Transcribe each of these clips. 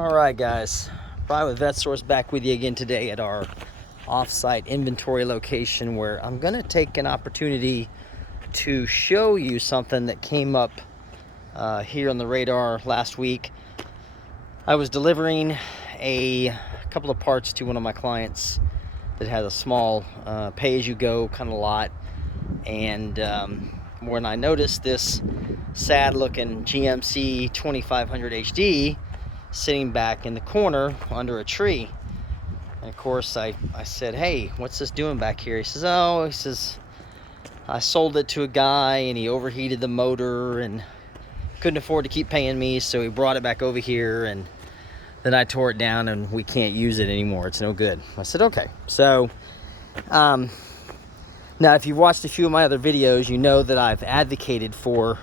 Alright guys, Brian with VetteSource back with you again today at our off-site inventory location, where I'm going to take an opportunity to show you something that came up here on the radar last week. I was delivering a couple of parts to one of my clients that has a small pay-as-you-go kind of lot, and when I noticed this sad-looking GMC 2500 HD sitting back in the corner under a tree, and of course I said, "Hey, what's this doing back here?" He says, "I sold it to a guy and he overheated the motor and couldn't afford to keep paying me, so he brought it back over here, and then I tore it down and we can't use it anymore. It's no good." I said, "Okay." So now if you've watched a few of my other videos, you know that I've advocated for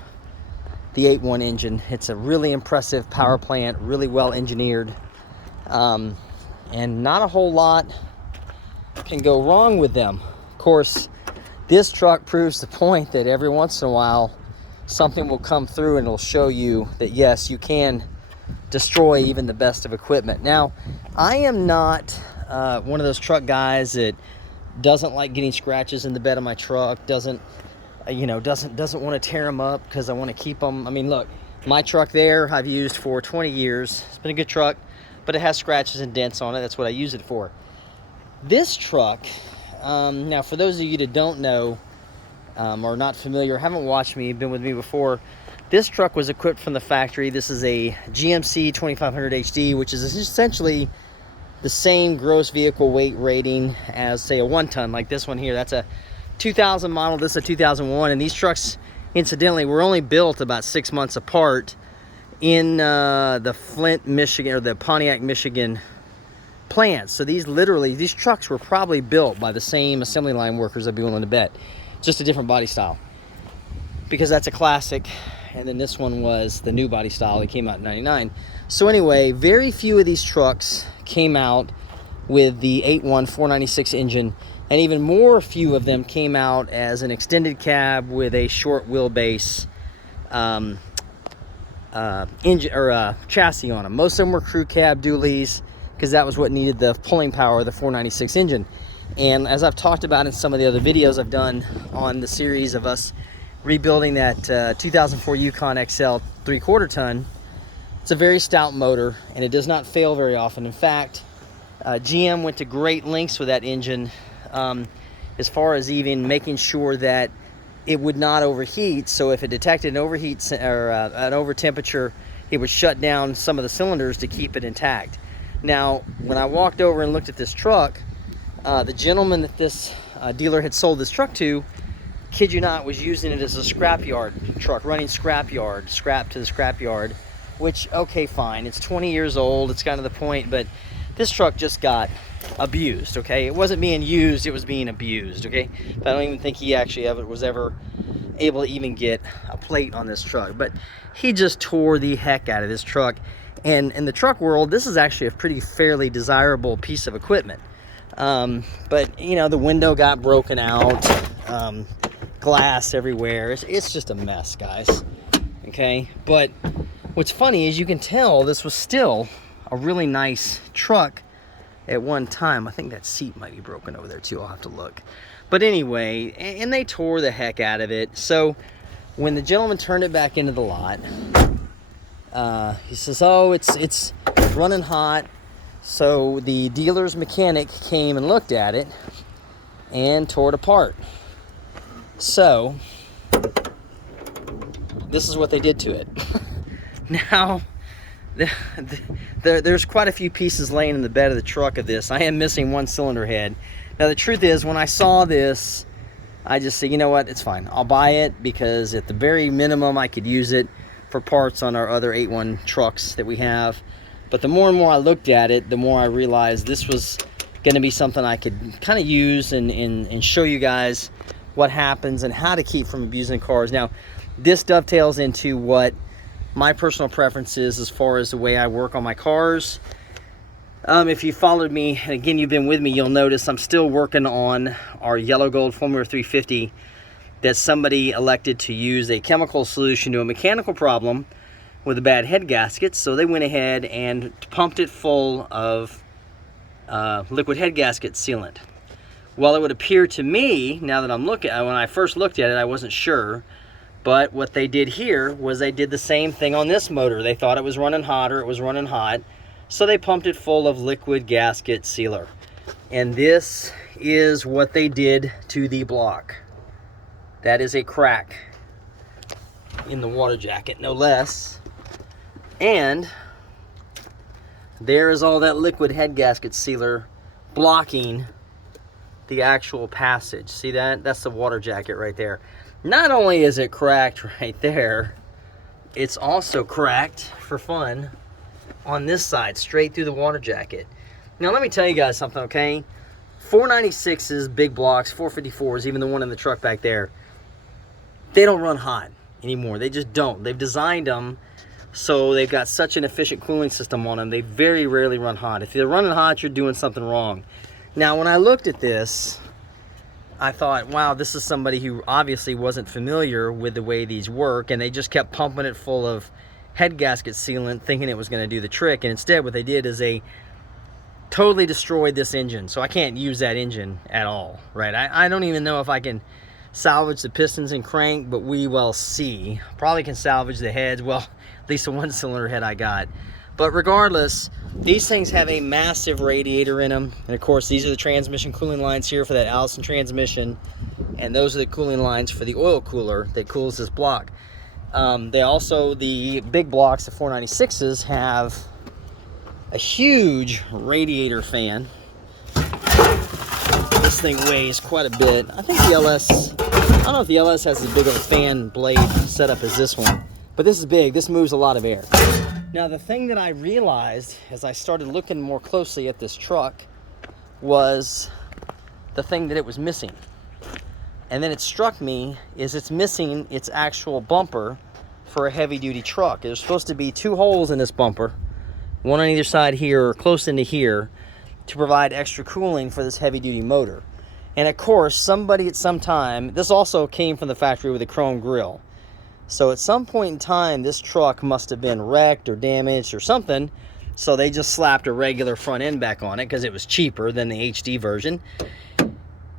the 8.1 engine. It's a really impressive power plant, really well engineered, and not a whole lot can go wrong with them. Of course, this truck proves the point that every once in a while something will come through and it'll show you that yes, you can destroy even the best of equipment. Now, I am not one of those truck guys that doesn't like getting scratches in the bed of my truck, doesn't want to tear them up because I want to keep them. I mean, look, my truck there I've used for 20 years. It's been a good truck, but it has scratches and dents on it. That's what I use it for. This truck, now for those of you that don't know or not familiar, haven't watched me, been with me before, this truck was equipped from the factory. This is a GMC 2500 HD, which is essentially the same gross vehicle weight rating as, say, a 1-ton like this one here. That's a 2000 model, this is a 2001, and these trucks, incidentally, were only built about 6 months apart in the Flint, Michigan, or the Pontiac, Michigan plants. So these trucks were probably built by the same assembly line workers, I'd be willing to bet, just a different body style, because that's a classic. And then this one was the new body style. It came out in '99. So anyway, very few of these trucks came out with the 8.1 496 engine, and even more few of them came out as an extended cab with a short wheelbase engine or chassis on them. Most of them were crew cab dualies, because that was what needed the pulling power of the 496 engine. And as I've talked about in some of the other videos I've done on the series of us rebuilding that 2004 Yukon XL 3/4 ton, it's a very stout motor and it does not fail very often. In fact, GM went to great lengths with that engine as far as even making sure that it would not overheat. So if it detected an overheat or an over temperature, it would shut down some of the cylinders to keep it intact. Now, when I walked over and looked at this truck, the gentleman that this dealer had sold this truck to, kid you not, was using it as a scrapyard truck, running scrap to the scrapyard, which, okay, fine, it's 20 years old, it's kind of the point, but this truck just got abused, okay? It wasn't being used, it was being abused, okay? I don't even think he actually was ever able to even get a plate on this truck, but he just tore the heck out of this truck. And in the truck world, this is actually a pretty fairly desirable piece of equipment. But, you know, the window got broken out, glass everywhere. It's just a mess, guys, okay? But what's funny is you can tell this was still a really nice truck at one time. I think that seat might be broken over there too. I'll have to look. But anyway, and they tore the heck out of it. So when the gentleman turned it back into the lot, he says, "Oh, it's running hot." So the dealer's mechanic came and looked at it and tore it apart. So this is what they did to it. Now, there's quite a few pieces laying in the bed of the truck of this. I am missing one cylinder head. Now, the truth is, when I saw this, I just said, you know what, it's fine. I'll buy it, because at the very minimum, I could use it for parts on our other 8.1 trucks that we have. But the more and more I looked at it, the more I realized this was going to be something I could kind of use and show you guys what happens and how to keep from abusing cars. Now, this dovetails into what my personal preference is as far as the way I work on my cars. If you followed me, and again, you've been with me, you'll notice I'm still working on our yellow gold Formula 350 that somebody elected to use a chemical solution to a mechanical problem with a bad head gasket, so they went ahead and pumped it full of liquid head gasket sealant. Well, it would appear to me, now that I'm looking, when I first looked at it, I wasn't sure, but what they did here was they did the same thing on this motor. They thought it was running hot, or it was running hot, so they pumped it full of liquid gasket sealer. And this is what they did to the block. That is a crack in the water jacket, no less. And there is all that liquid head gasket sealer blocking the actual passage. See that? That's the water jacket right there. Not only is it cracked right there, it's also cracked for fun on this side, straight through the water jacket. Now let me tell you guys something, okay? 496s, big blocks, 454s, even the one in the truck back there, they don't run hot anymore. They just don't. They've designed them so they've got such an efficient cooling system on them, they very rarely run hot. If you're running hot, you're doing something wrong. Now, when I looked at this, I thought, wow, this is somebody who obviously wasn't familiar with the way these work, and they just kept pumping it full of head gasket sealant, thinking it was going to do the trick. And instead, what they did is they totally destroyed this engine. So I can't use that engine at all, right? I don't even know if I can salvage the pistons and crank, but we will see. Probably can salvage the heads. Well, at least the one cylinder head I got. But regardless, these things have a massive radiator in them. And of course, these are the transmission cooling lines here for that Allison transmission. And those are the cooling lines for the oil cooler that cools this block. They also, the big blocks, the 496s, have a huge radiator fan. This thing weighs quite a bit. I think the LS, I don't know if the LS has as big of a fan blade setup as this one, but this is big. This moves a lot of air. Now, the thing that I realized as I started looking more closely at this truck was the thing that it was missing. And then it struck me is it's missing its actual bumper for a heavy-duty truck. There's supposed to be 2 holes in this bumper, one on either side here or close into here, to provide extra cooling for this heavy-duty motor. And of course, somebody at some time, this also came from the factory with a chrome grille. So at some point in time, this truck must have been wrecked or damaged or something, so they just slapped a regular front end back on it because it was cheaper than the HD version,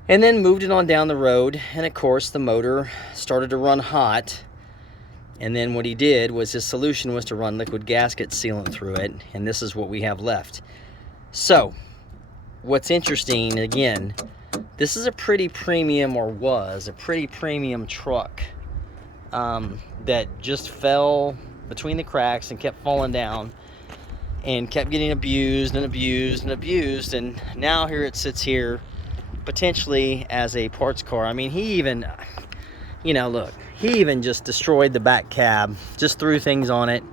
and then moved it on down the road. And of course, the motor started to run hot. And then what he did was, his solution was to run liquid gasket sealant through it, and this is what we have left. So, what's interesting, again, this is a pretty premium, or was a pretty premium truck that just fell between the cracks and kept falling down and kept getting abused and abused and abused, and now here it sits here potentially as a parts car. I mean, he even, you know, look, he even just destroyed the back cab, just threw things on it.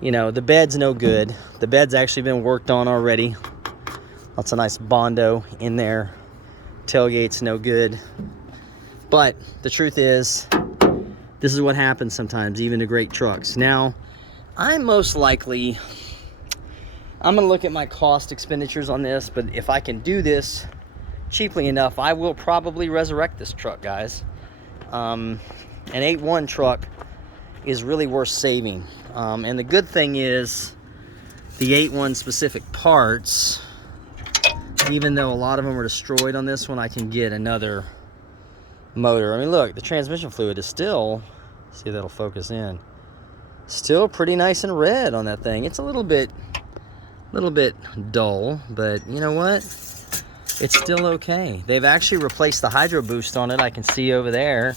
You know, the bed's no good. The bed's actually been worked on already. That's a nice Bondo in there. Tailgate's no good. But the truth is, this is what happens sometimes, even to great trucks. Now, I'm most likely, I'm going to look at my cost expenditures on this, but if I can do this cheaply enough, I will probably resurrect this truck, guys. An 8.1 truck is really worth saving. And the good thing is, the 8.1 specific parts, even though a lot of them are destroyed on this one, I can get another motor. I mean, look, the transmission fluid is still, see if that'll focus in, still pretty nice and red on that thing. It's a little bit dull, but you know what? It's still okay. They've actually replaced the hydro boost on it, I can see over there.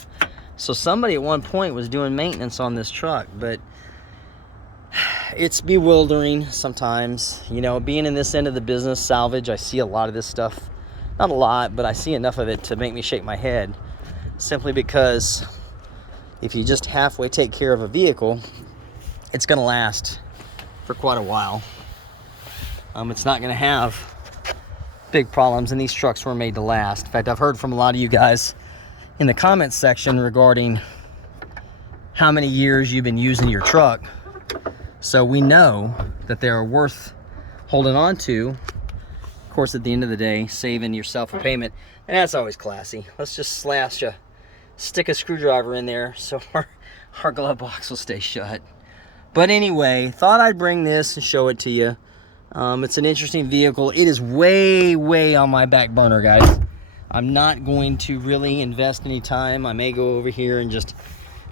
So somebody at one point was doing maintenance on this truck, but it's bewildering sometimes. You know, being in this end of the business, salvage, I see a lot of this stuff. Not a lot, but I see enough of it to make me shake my head. Simply because if you just halfway take care of a vehicle, it's going to last for quite a while. It's not going to have big problems, and these trucks were made to last. In fact, I've heard from a lot of you guys in the comments section regarding how many years you've been using your truck. So we know that they're worth holding on to. Of course, at the end of the day, saving yourself a payment, and that's always classy. Let's just stick a screwdriver in there so our glove box will stay shut. But anyway, thought I'd bring this and show it to you. It's an interesting vehicle. It is way on my back burner, guys. I'm not going to really invest any time. I may go over here and just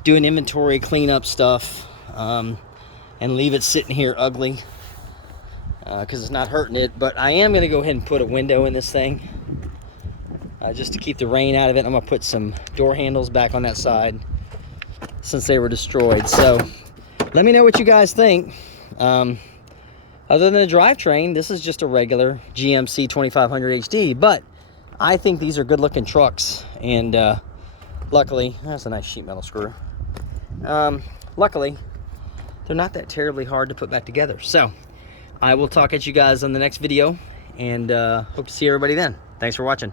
do an inventory, clean up stuff, and leave it sitting here ugly, because it's not hurting it. But I am going to go ahead and put a window in this thing, just to keep the rain out of it. I'm going to put some door handles back on that side since they were destroyed. So let me know what you guys think. Other than a drivetrain, this is just a regular GMC 2500 HD, but I think these are good looking trucks, and luckily, that's a nice sheet metal screw. Luckily, they're not that terribly hard to put back together. So I will talk at you guys on the next video, and hope to see everybody then. Thanks for watching.